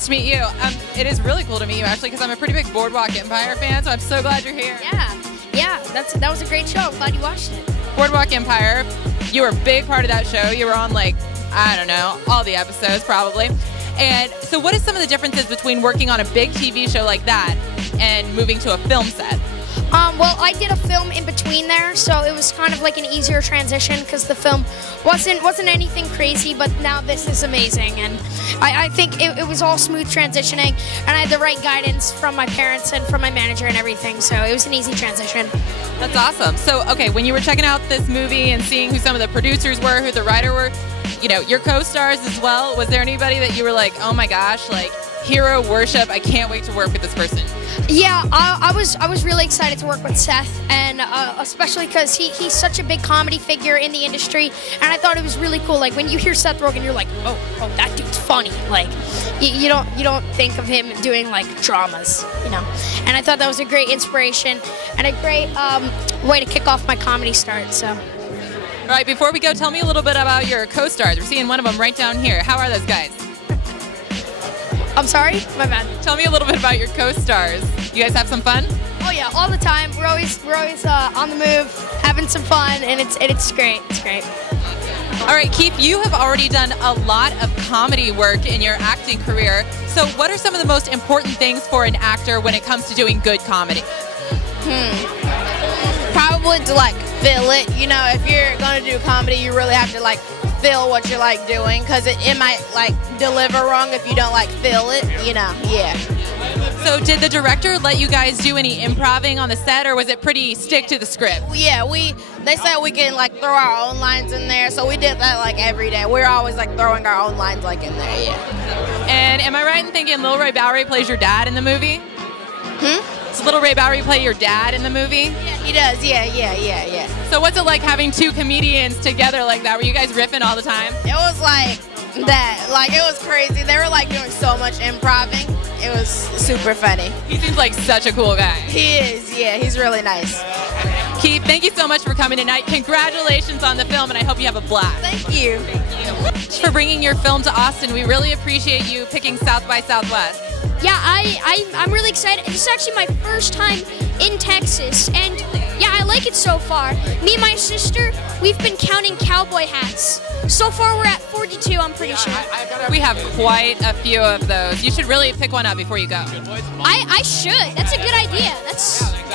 nice to meet you. It is really cool to meet you, actually, because I'm a pretty big Boardwalk Empire fan, so I'm so glad you're here. Yeah, that was a great show. I'm glad you watched it. Boardwalk Empire, you were a big part of that show. You were on, like, I don't know, all the episodes probably. And so what is some of the differences between working on a big TV show like that and moving to a film set? Well, I did a film in between there, so it was kind of like an easier transition because the film wasn't anything crazy, but now this is amazing. And I think it was all smooth transitioning, and I had the right guidance from my parents and from my manager and everything, so it was an easy transition. That's awesome. So, okay, when you were checking out this movie and seeing who some of the producers were, who the writer were, you know, your co-stars as well, was there anybody that you were like, oh my gosh, like, hero worship, I can't wait to work with this person? Yeah, I was really excited to work with Seth, and especially because he's such a big comedy figure in the industry, and I thought it was really cool. Like when you hear Seth Rogen, you're like, oh, that dude's funny. Like you don't think of him doing like dramas, you know. And I thought that was a great inspiration and a great way to kick off my comedy start. So. All right, before we go, tell me a little bit about your co-stars. We're seeing one of them right down here. How are those guys? I'm sorry? My bad. Tell me a little bit about your co-stars. You guys have some fun? Oh yeah, all the time. We're always on the move, having some fun, and it's great. It's great. All right, Keith, you have already done a lot of comedy work in your acting career. So what are some of the most important things for an actor when it comes to doing good comedy? Probably to like feel it. You know, if you're going to do comedy, you really have to like feel what you're like doing, because it might like deliver wrong if you don't like feel it, you know. Yeah. So did the director let you guys do any improvising on the set, or was it pretty stick to the script? Yeah, they said we can like throw our own lines in there, so we did that like every day. We're always like throwing our own lines like in there. Yeah. And am I right in thinking Lil Ray Bowery plays your dad in the movie? Does Little Ray Bowery play your dad in the movie? Yeah, he does. Yeah. So what's it like having two comedians together like that? Were you guys riffing all the time? It was like that. Like, it was crazy. They were like doing so much improv-ing. It was super funny. He seems like such a cool guy. He is. Yeah, he's really nice. Keith, thank you so much for coming tonight. Congratulations on the film, and I hope you have a blast. Thank you. For bringing your film to Austin. We really appreciate you picking South by Southwest. Yeah, I'm really excited. This is actually my first time in Texas, and yeah, I like it so far. Me and my sister, we've been counting cowboy hats. So far, we're at 42, I'm pretty sure. We have quite a few of those. You should really pick one up before you go. I should. That's a good idea.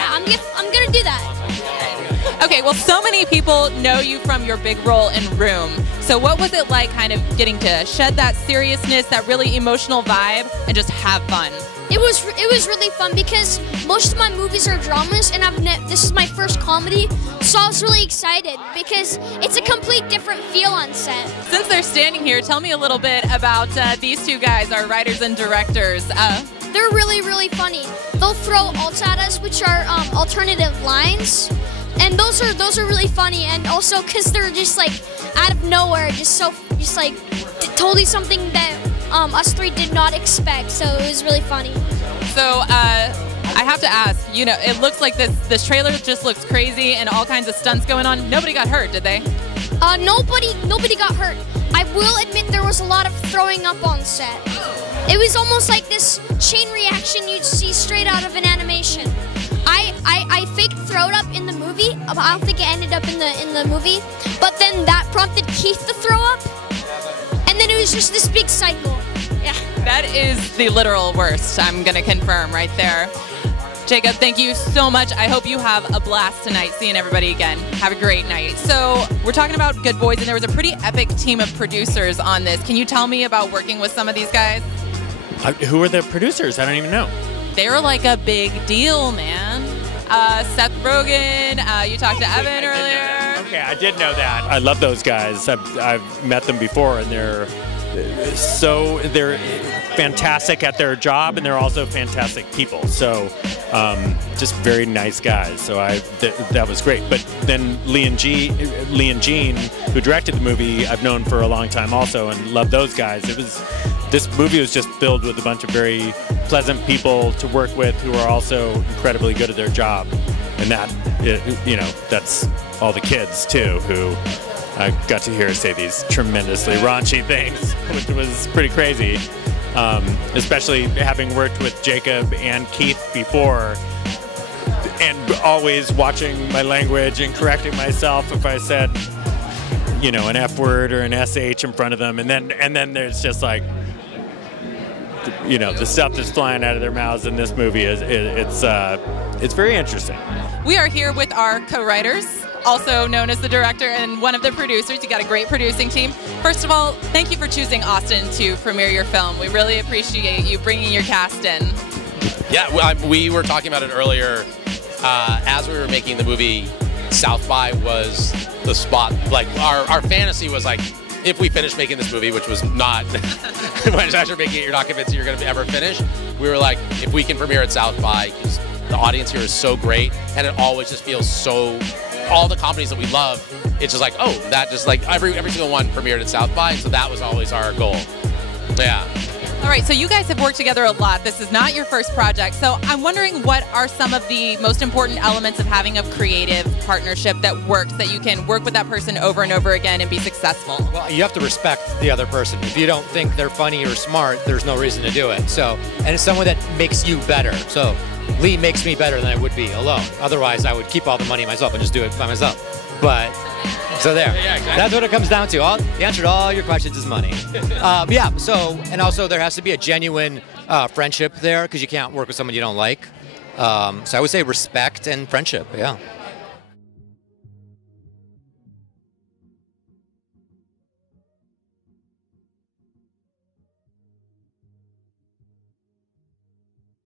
I'm gonna do that. Okay, well, so many people know you from your big role in Room. So what was it like kind of getting to shed that seriousness, that really emotional vibe, and just have fun? It was really fun because most of my movies are dramas, and this is my first comedy, so I was really excited because it's a complete different feel on set. Since they're standing here, tell me a little bit about these two guys, our writers and directors. They're really, really funny. They'll throw alts at us, which are alternative lines, and those are really funny. And also because they're just like out of nowhere, just like totally something that us three did not expect. So it was really funny. So I have to ask, you know, it looks like this trailer just looks crazy and all kinds of stunts going on. Nobody got hurt, did they? Nobody got hurt. I will admit there was a lot of throwing up on set. It was almost like this chain reaction you'd see straight out of an animation. I faked throw it up in the movie. I don't think it ended up in the movie, but then that prompted Keith to throw up, and then it was just this big cycle. Yeah. That is the literal worst, I'm gonna confirm right there. Jacob, thank you so much. I hope you have a blast tonight seeing everybody again. Have a great night. So we're talking about Good Boys, and there was a pretty epic team of producers on this. Can you tell me about working with some of these guys? Who are the producers? I don't even know. They were like a big deal, man. Seth Rogen, you talked to Evan earlier. Okay, I did know that. I love those guys. I've met them before, and they're fantastic at their job, and they're also fantastic people. So just very nice guys. So that was great. But then Lee and Jean, who directed the movie, I've known for a long time also, and love those guys. This movie was just filled with a bunch of very pleasant people to work with who are also incredibly good at their job, and that's all the kids too, who I got to hear say these tremendously raunchy things, which was pretty crazy. especially having worked with Jacob and Keith before, and always watching my language and correcting myself if I said, you know, an F word or an SH in front of them, and then there's just like, you know, the stuff that's flying out of their mouths in this movie it's very interesting. We are here with our co-writers, also known as the director and one of the producers. You got a great producing team. First of all, thank you for choosing Austin to premiere your film. We really appreciate you bringing your cast in. Yeah, we were talking about it earlier. As we were making the movie, South by was the spot. Like, our fantasy was like, if we finish making this movie, which was not, as you're making it, you're not convinced you're going to ever finish. We were like, if we can premiere at South by, because the audience here is so great, and it always just feels so, all the comedies that we love, it's just like, oh, that just like, every single one premiered at South by, so that was always our goal. Yeah. All right, so you guys have worked together a lot. This is not your first project. So I'm wondering, what are some of the most important elements of having a creative partnership that works, that you can work with that person over and over again and be successful? Well, you have to respect the other person. If you don't think they're funny or smart, there's no reason to do it. So, and it's someone that makes you better. So Lee makes me better than I would be alone. Otherwise, I would keep all the money myself and just do it by myself. But, so there. Yeah, exactly. That's what it comes down to. The answer to all your questions is money. Yeah, so, and also there has to be a genuine friendship there, because you can't work with someone you don't like. So I would say respect and friendship, yeah.